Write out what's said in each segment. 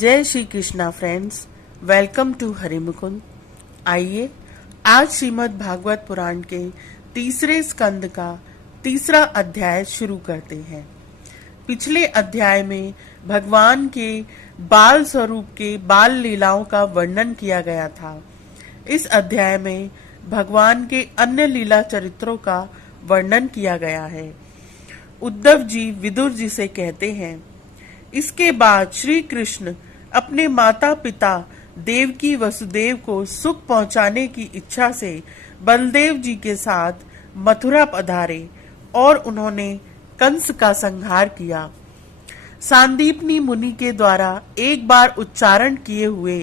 जय Shri Krishna friends, welcome to Harimukund. आइए आज श्रीमद् भागवत पुराण के तीसरे स्कंद का तीसरा अध्याय शुरू करते हैं। पिछले अध्याय में भगवान के बाल स्वरूप के बाल लीलाओं का वर्णन किया गया था। इस अध्याय में भगवान के अन्य लीला चरित्रों का वर्णन किया गया है। उद्धव जी विदुर जी से कहते हैं, इसके बाद श्री कृष्ण अपने माता पिता देवकी वसुदेव को सुख पहुंचाने की इच्छा से बलदेव जी के साथ मथुरा पधारे और उन्होंने कंस का संहार किया। सांदीपनी मुनि के द्वारा एक बार उच्चारण किए हुए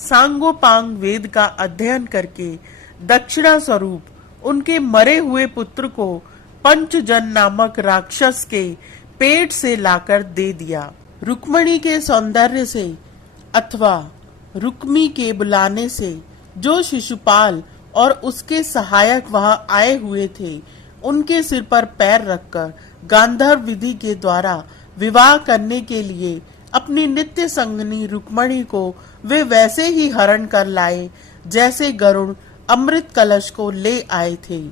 सांगोपांग वेद का अध्ययन करके दक्षिणा स्वरूप उनके मरे हुए पुत्र को पंचजन नामक राक्षस के पेट से लाकर दे दिया। रुक्मणी के सौंदर्य से अथवा रुक्मी के बुलाने से जो शिशुपाल और उसके सहायक वहां आए हुए थे, उनके सिर पर पैर रखकर गांधर्व विधि के द्वारा विवाह करने के लिए अपनी नित्य संगनी रुक्मणी को वे वैसे ही हरण कर लाए जैसे गरुड़ अमृत कलश को ले आए थे।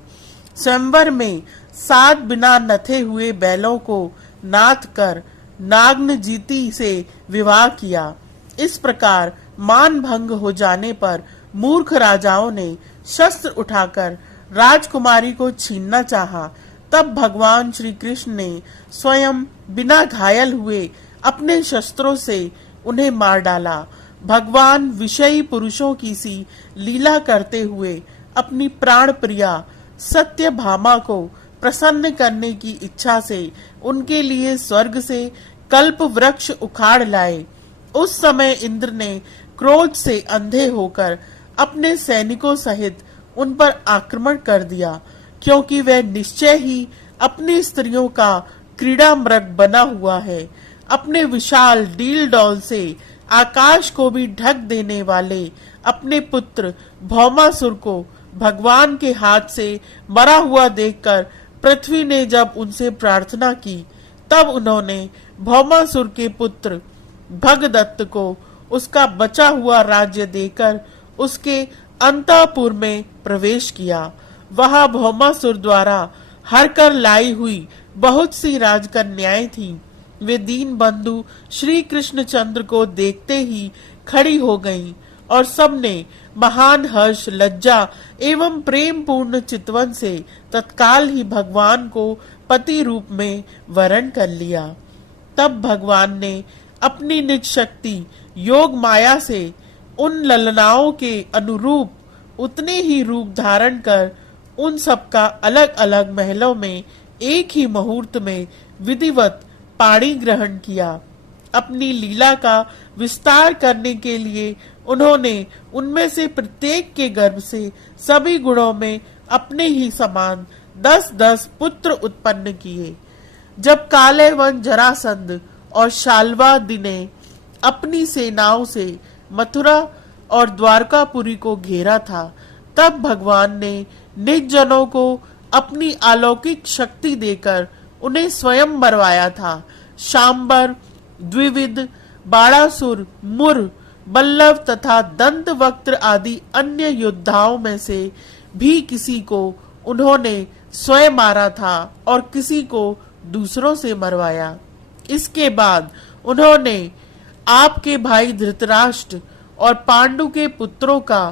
स्वयंवर में 7 बिना नथे हुए बैलों को नाथ कर नाग्न जीती से विवाह किया। इस प्रकार मान भंग हो जाने पर मूर्ख राजाओं ने शस्त्र उठाकर राजकुमारी को छीनना चाहा। तब भगवान श्री कृष्ण ने स्वयं बिना घायल हुए अपने शस्त्रों से उन्हें मार डाला। भगवान विषयी पुरुषों की सी लीला करते हुए अपनी प्राण प्रिया सत्यभामा को प्रसन्न करने की इच्छा से उनके लिए स्वर्ग से कल्प वृक्ष उखाड़ लाए। उस समय इंद्र ने क्रोध से अंधे होकर अपने सैनिकों सहित उन पर आक्रमण कर दिया, क्योंकि वह निश्चय ही अपनी स्त्रियों का क्रीड़ा मृग बना हुआ है। अपने विशाल डील डौल से आकाश को भी ढक देने वाले अपने पुत्र भौमासुर को भगवान के हाथ से मरा हुआ देखकर पृथ्वी ने जब उनसे प्रार्थना की, तब उन्होंने भौमासुर के पुत्र भगदत्त को उसका बचा हुआ राज्य देकर उसके अंतःपुर में प्रवेश किया। वहां भौमासुर द्वारा हर कर लाई हुई बहुत सी राजकन्याएं थीं। वे दीन बंधु श्री कृष्णचंद्र को देखते ही खड़ी हो गईं और सबने महान हर्ष, लज्जा एवं प्रेम पूर्ण चितवन से तत्काल ही भगवान को पति रूप में वरण कर लिया। तब भगवान ने अपनी निज शक्ति योग माया से उन ललनाओं के अनुरूप उतने ही रूप धारण कर उन सबका अलग अलग महलों में एक ही मुहूर्त में विधिवत पाणी ग्रहण किया। अपनी लीला का विस्तार करने के लिए उन्होंने उनमें से प्रत्येक के गर्भ से सभी गुणों में अपने ही समान 10-10 पुत्र उत्पन्न किए। जब कालयवन जरासंध और शाल्वादि ने अपनी सेनाओं से मथुरा और द्वारकापुरी को घेरा था, तब भगवान ने निज जनों को अपनी अलौकिक शक्ति देकर उन्हें स्वयं मरवाया था। शांबर, द्विविद, बाणासुर, मुर, बल्लभ तथा दंतवक्त्र आदि अन्य योद्धाओं में से भी किसी को उन्होंने स्वयं मारा था और किसी को दूसरों से मरवाया। इसके बाद उन्होंने आपके भाई धृतराष्ट्र और पांडु के पुत्रों का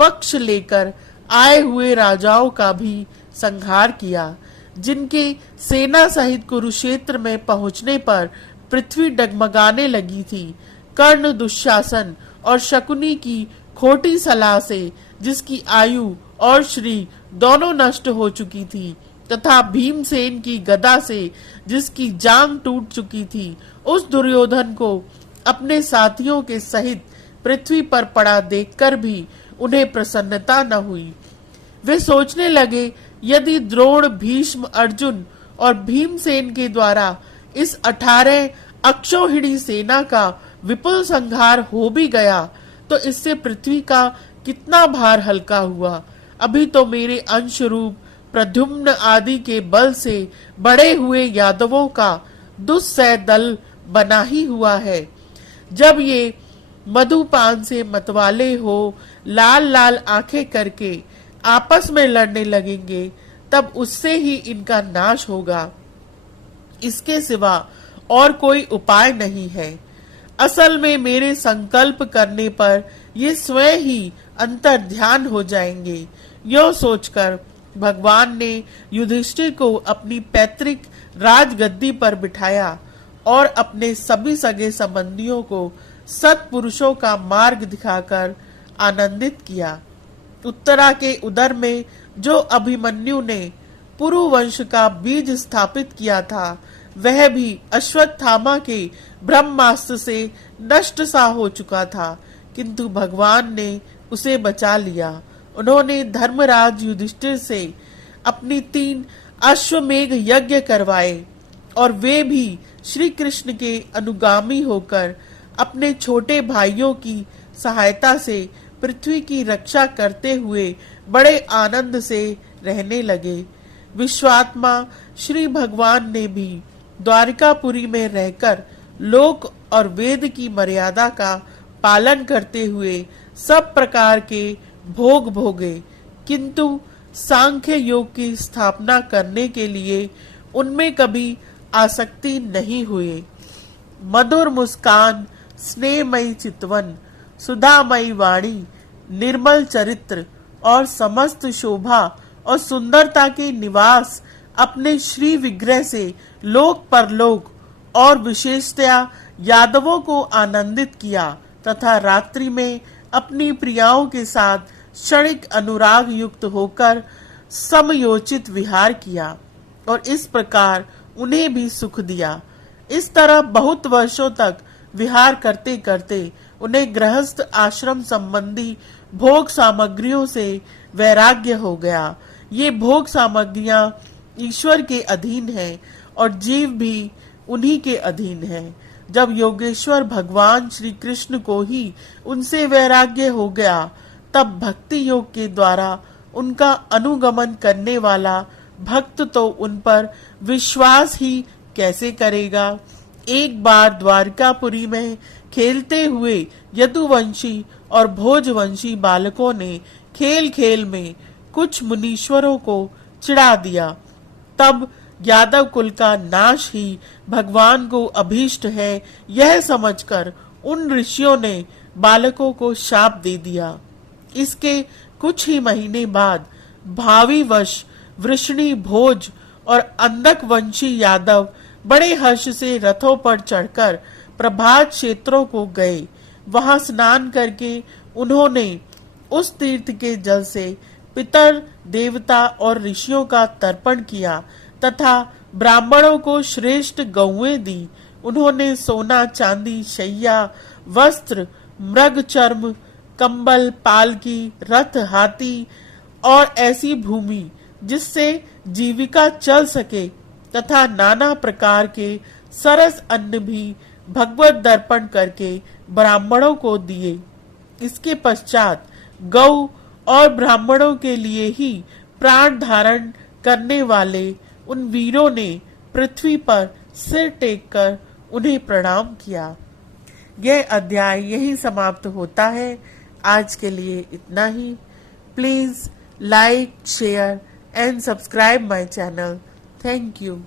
पक्ष लेकर आए हुए राजाओं का भी संहार किया, जिनके सेना सहित कुरुक्षेत्र में पहुंचने पर पृथ्वी डगमगाने लगी थी। कर्ण, दुशासन और शकुनी की खोटी सलाह से जिसकी आयु और श्री दोनों नष्ट हो चुकी थी, तथा भीमसेन की गदा से जिसकी जांग टूट चुकी थी, उस दुर्योधन को अपने साथियों के सहित पृथ्वी पर पड़ा देखकर भी उन्हें प्रसन्नता न हुई। वे सोचने लगे, यदि द्रोण, भीष्म, अर्जुन और भीमसेन के द्वारा इस 18 अक्षौहिणी सेना का विपुल संहार हो भी गया, तो इससे पृथ्वी का कितना भार हल्का हुआ। अभी तो मेरे अंश रूप प्रद्युम्न आदि के बल से बड़े हुए यादवों का दुस्सह दल बना ही हुआ है। जब ये मधुपान से मतवाले हो लाल लाल आंखें करके आपस में लड़ने लगेंगे, तब उससे ही इनका नाश होगा। इसके सिवा और कोई उपाय नहीं है। असल में मेरे संकल्प करने पर ये स्वयं ही अंतर ध्यान हो जाएंगे। यह सोचकर भगवान ने युधिष्ठिर को अपनी पैतृक राजगद्दी पर बिठाया और अपने सभी सगे संबंधियों को सत्पुरुषों का मार्ग दिखाकर आनंदित किया। उत्तरा के उदर में जो अभिमन्यु ने पुरु वंश का बीज स्थापित किया था, वह भी अश्वत्थामा के ब्रह्मास्त्र से नष्ट सा हो चुका था, किंतु भगवान ने उसे बचा लिया। उन्होंने धर्मराज युधिष्ठिर से अपनी 3 अश्वमेघ यज्ञ करवाए और वे भी श्री कृष्ण के अनुगामी होकर अपने छोटे भाइयों की सहायता से पृथ्वी की रक्षा करते हुए बड़े आनंद से रहने लगे। विश्वात्मा श्री भगवान ने भी द्वारिकापुरी में रहकर लोक और वेद की मर्यादा का पालन करते हुए सब प्रकार के भोग भोगे, किंतु सांख्य योग की स्थापना करने के लिए उनमें कभी आसक्ति नहीं हुए। मधुर मुस्कान, स्नेहमयी चितवन, सुधामयी वाणी, निर्मल चरित्र और समस्त शोभा और सुंदरता के निवास अपने श्री विग्रह से लोक परलोक और विशेषतया यादवों को आनंदित किया तथा रात्रि में अपनी प्रियाओं के साथ क्षणिक अनुराग युक्त होकर समयोचित विहार किया और इस प्रकार उन्हें भी सुख दिया। इस तरह बहुत वर्षों तक विहार करते करते उन्हें गृहस्थ आश्रम संबंधी भोग सामग्रियों से वैराग्य हो गया। ये भोग सामग्रियां ईश्वर के अधीन हैं और जीव भी उन्हीं के अधीन है। जब योगेश्वर भगवान श्री कृष्ण को ही उनसे वैराग्य हो गया, तब भक्ति योग के द्वारा उनका अनुगमन करने वाला भक्त तो उन पर विश्वास ही कैसे करेगा। एक बार द्वारकापुरी में खेलते हुए यदुवंशी और भोजवंशी बालकों ने खेल खेल में कुछ मुनीश्वरों को चिढ़ा दिया। तब यादव कुल का नाश ही भगवान को अभीष्ट है, यह समझकर उन ऋषियों ने बालकों को शाप दे दिया। इसके कुछ ही महीने बाद भावी वश वृषणी भोज और अंधक वंशी यादव बड़े हर्ष से रथों पर चढ़कर प्रभात क्षेत्रों को गए। वहां स्नान करके उन्होंने उस तीर्थ के जल से पितर देवता और ऋषियों का तर्पण किया तथा ब्राह्मणों को श्रेष्ठ गौएं दी। उन्होंने सोना चांदी शैया वस्त्र मृग चर्म कंबल पालकी रथ हाथी और ऐसी भूमि जिससे जीविका चल सके तथा नाना प्रकार के सरस अन्न भी भगवत दर्पण करके ब्राह्मणों को दिए। इसके पश्चात गौ और ब्राह्मणों के लिए ही प्राण धारण करने वाले उन वीरों ने पृथ्वी पर सिर टेककर उन्हें प्रणाम किया। यह अध्याय यही समाप्त होता है। आज के लिए इतना ही। Please like, share and subscribe my channel. Thank you.